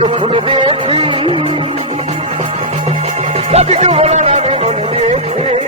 Let me do what I want to do.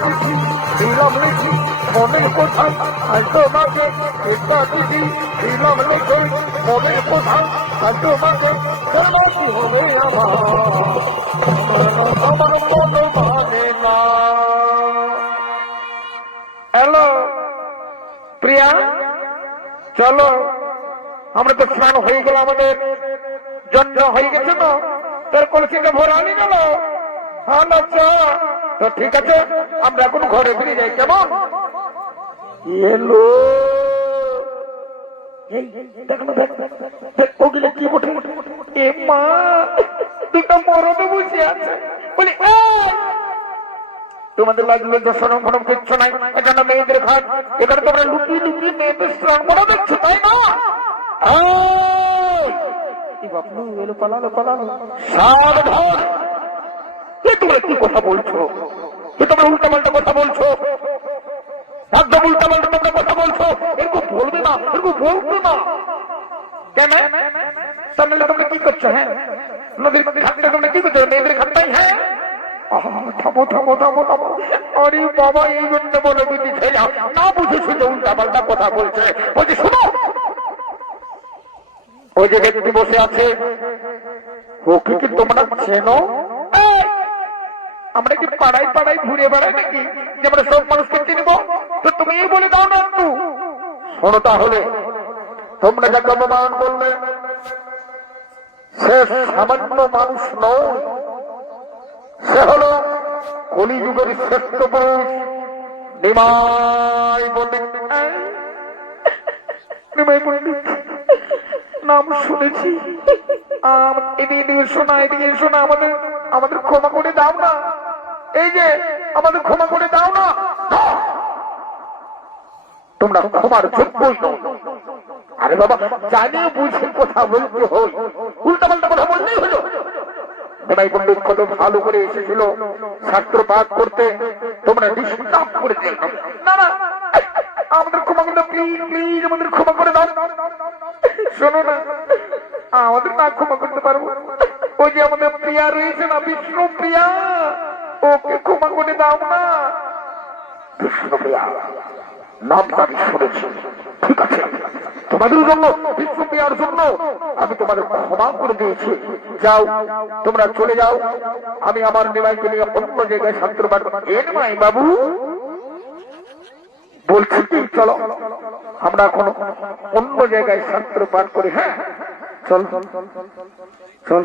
দিদি দিলাম লিখি মনের কোথায় আর তোমাকে এটা দিদি দিলাম লিখি মনের কোথায় আর তোমাকে সর্বাসী হবে আমার তোমার মন মানে না হ্যালো, প্রিয়া? চলো, আমরা তো স্নান হয়ে গেল, আমাদের জন্য হয়ে গেছে তো? তোর কলসিটা ভোর আনি গেল? হ্যাঁ চল। তো ঠিক আছে আমরা এখন ঘরে ফিরে যাই কেমন? এলো। দেখ ওগুলো কি ওঠে এ মা দুটো মরদে বসে আছে। বলি "এই, তোমাদের লাগলে দর্শন ফরম কিচ্ছু নাই এখানে মেয়েদের ঘাট। এখানে তোমরা লুকিয়ে লুকিয়ে মেয়েদের স্নান করা দেখছ তাই না? সাবধান এ তোমরা কি কথা বলছো? তোমরা উল্টাপাল্টা কথা বলছো? একদম উল্টা পাল্টা তোমরা কথা বলছো? এরকম বলবে না কি করছ হ্যাঁ? নদীর ঘাটটা কি হ্যাঁ? বাবা না বুঝে শুধু উল্টা কথা বলছে। বলছি শুনো। ওই যে ব্যক্তি বসে আছে। ওকে কি তোমরা চেনো! আমরা কি পাড়ায় পাড়ায় ঘুরে বেড়াই নাকি? যে আমরা সব মানুষকে চিনব? তো তুমি বলে দাও না একটু। শোনো তাহলে, তোমরা যাকে অপমান করলে সে সামান্য মানুষ নয়। সে হল কলিযুগের শ্রেষ্ঠ পুরুষ, নিমাই পণ্ডিত। নিমাই পণ্ডিত, নাম শুনেছি। শোনা এদিকে শোনা আমাদের। আমাদের ক্ষমা করে দাও না। এই যে, আমাদের ক্ষমা করে দাও না। তোমরা ক্ষমার যোগ্যই নও। আরে বাবা, জানিয়ে বুঝে কথা বলতে হই উল্টা পাল্টা কথা বললেই হলো। আমাদের না ক্ষমা করতে পারব। ওই যে আমাদের প্রিয়া রয়েছে না, বিষ্ণু প্রিয়া? ওকে ক্ষমা করে দাও না। বিষ্ণু প্রিয়া নামটা আমি শুনেছি। ঠিক আছে, তোমাদের জন্য, বিষ্ণু প্রিয়ার জন্য আমি তোমাদের ক্ষমা করে দিয়েছি। যাও, তোমরা চলে যাও। আমি আমার নিমাইকে নিয়ে অন্য জায়গায় শান্তির পাঠ এ নিমাই বাবু, বলছি কি, চলো, আমরা এখন অন্য জায়গায় শাস্ত্র পাঠ করি হ্যাঁ? চল। চল।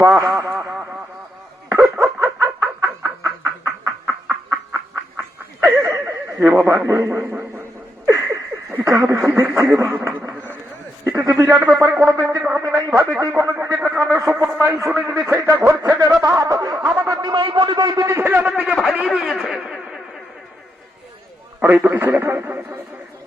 বাহ। এটা আমি কি দেখছি রে বাবা এটা তো বিরাট ব্যাপার, কোনোদিন যেটা আমি নাই ভাবেছি কোনোদিন যেটা কানের সপন নাই শুনে যদি সেইটা ঘটছে আমাদের নিমাই বলি ওই দুটি দিয়েছে। আর এই দুটি ছেলে সম্ভ্রম কিচ্ছু নাই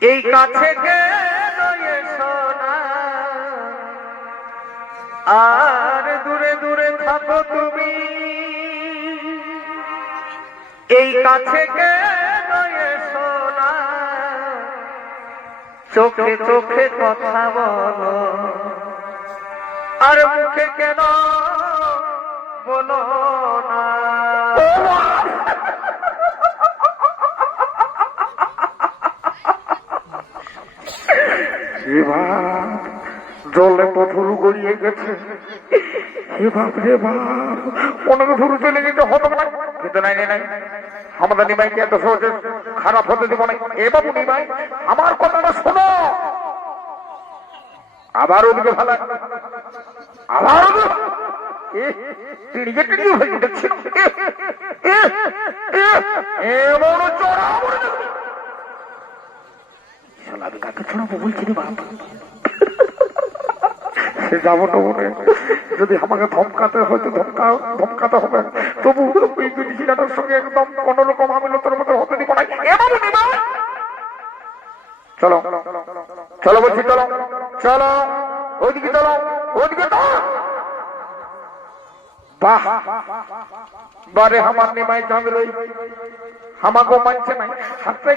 এই কাছে আর দূরে দূরে থাকো তুমি। এই কাছে এসো চোখে চোখে কথা বলো। আর মুখে কেন বলো না? হে বাপ জলে পথুরু গড়িয়ে গেছে হে বাপ রে বাপ অনেক ধরু চলে নাই, নাই আমাদের খারাপ হতে দেবো না এ বাবু নিমাই আমার কথাটা শোনো আবার ওদিকে ভালো আবার টিড়িয়ে টিড়িয়ে হয়ে উঠেছে এ, এ, এ, এমন চড়া যাবে। আমি কাকে ছড়াবো বলছি রে। বাপ সে যাব না যদি আমাকে ধমকাতে হয়তো ধমকা, ধমকাতে হবে। তবু ওই দুই ছেলেটার সঙ্গে একদম আমি নতুন মতো হতে দিব না। চলো। চলো বলছি, চলো। চলো। ওইদিকে চলো। ওইদিকে চলো। বাহ। বারে আমার নিমাই রই আমাকেও মানছে নাই। হাতটাই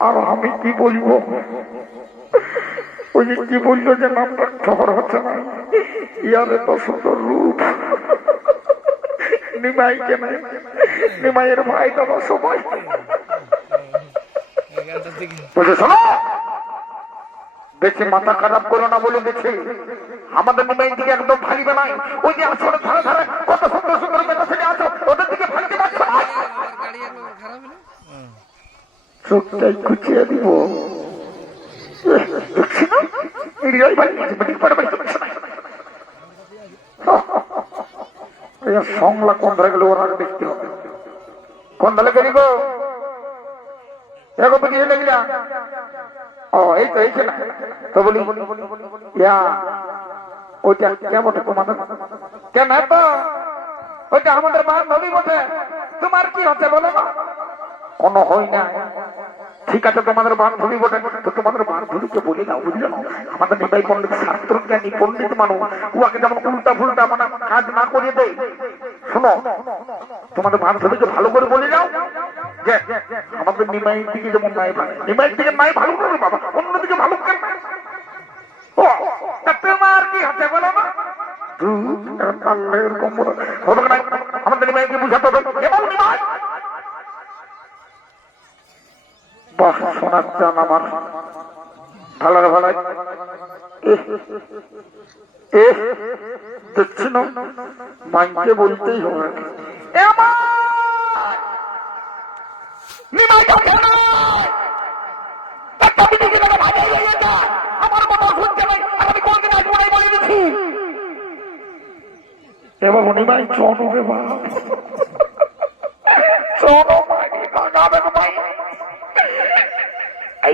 আর আমি কি বলব? ওই কি বলল যে নামটা খবর হচ্ছে না? ইয়ারে তো সুন্দর রূপ। নিমাইকে নাই। নিমাইয়ের ভাই দাদা সবাই। বলছে, শোনো! দেখি মাথা খারাপ করো না বলে দেখি আমাদের নিমাই দিকে একদম ফালিবে নাই। ওই যে আসলে ধারে ধারে কত সুন্দর সুন্দর মেয়েটা ছেলে আছো, ওদের দিকে ফালিতে পারছ চোখটাই খুঁচিয়ে দিব। সংলা কোন ধরে গেলে ওর দেখতে হবে। কোন ধরে গো। কেন তো ওইটা আমাদের বান্ধবী বটে। তোমার কি হচ্ছে বলো কোনো হই না। ঠিক আছে, তোমাদের বান্ধবী বটে। তো তোমাদের বান্ধবীকে বলে দাও, বুঝলে না? আমাদের নিবাই পণ্ডিত শাস্ত্র জ্ঞানী পণ্ডিত মানুষ উহাকে যেমন উল্টা ফুলটা মানে কাজ না করিয়ে দেয়। শোনো, তোমাদের বান্ধবীকে ভালো করে বলে যাও যে, আমাদের নিমাইয়ের দিকে যেমন নাই ভালো নিমাইয়ের দিকে নাই ভালো করবে বাবা, অন্যদিকে ভালো কেন ও তোমার কি বলো না? না, আমাদের নিমাইকে বুঝাতে হবে এবং নিমাই বাহ সোনার চান আমার। দেখছি না। মাইকে বলতেই হবে। এ আমার! নিমাইটা কেন? একটা বিটিকে যেন ভাজাই হয়ে যায়। আমার মতো শুনছে নাই, আর আমি কোনদিন আসব নাই বলে দিচ্ছি। এ বাবু নিমাই চলো রে বাপ চলো মাই লাগাবে গো মাই এই যে,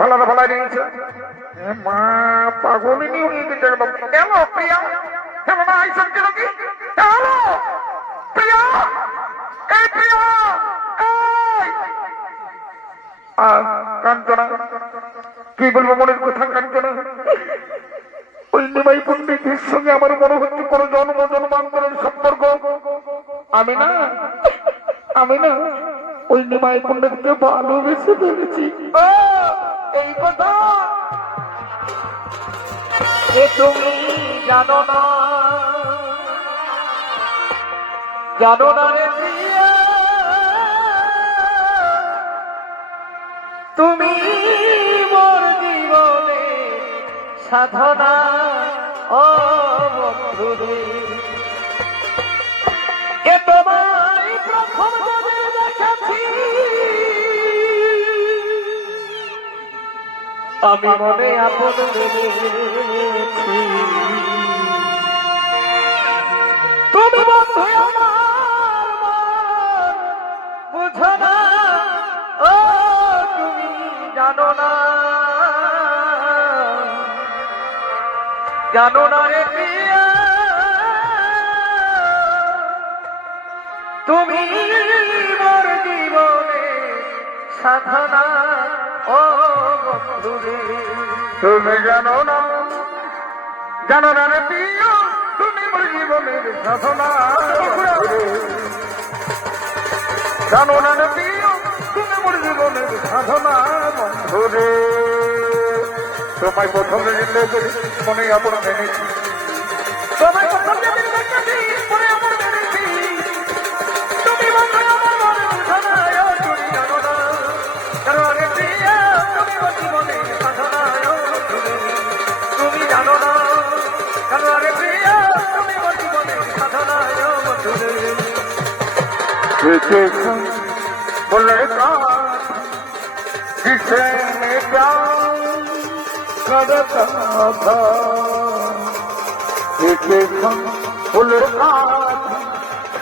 ভালো ভালো দিয়েছে। মা পাগলিনী হয়ে গেছে হ্যালো প্রিয়া? হ্যালো আইসন কেন? কি হ্যালো প্রিয়া? এই! প্রিয়া কাঞ্চনা কি বলব মনের কথা কাঞ্চনা? ওই নিমাই পণ্ডিতের সঙ্গে আমার মনে হচ্ছে কোনো জন্ম জন্মান্তরের সম্পর্ক। আমি না আমি না ওই নিমাই পণ্ডিতকে ভালোবেসে ফেলেছি। ও, এই কথা। এ তুমি জানো না। জানো না রে তুমি মোর জীবনে সাধনা। ও বন্ধুরে এ তোমায় প্রথম যবে আমি মনে আপন তুমি বন্ধু আমার বুঝো না। ও তুমি জানো না। জানো না রে প্রিয়া। তুমি মোর জীবনে সাধনা। ও বন্ধুরে তুমি জানো না জানো না রে প্রিয়া, তুমি মোর জীবনের সাধনা। জানো না রে প্রিয়, তুমি মোর জীবনের সাধনা, বন্ধুরে তোমায় প্রথম মনে আপন মেনেছি তোমায় बोले का जिसे मैं प्यार करता था एक बोले का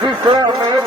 जिसे मैं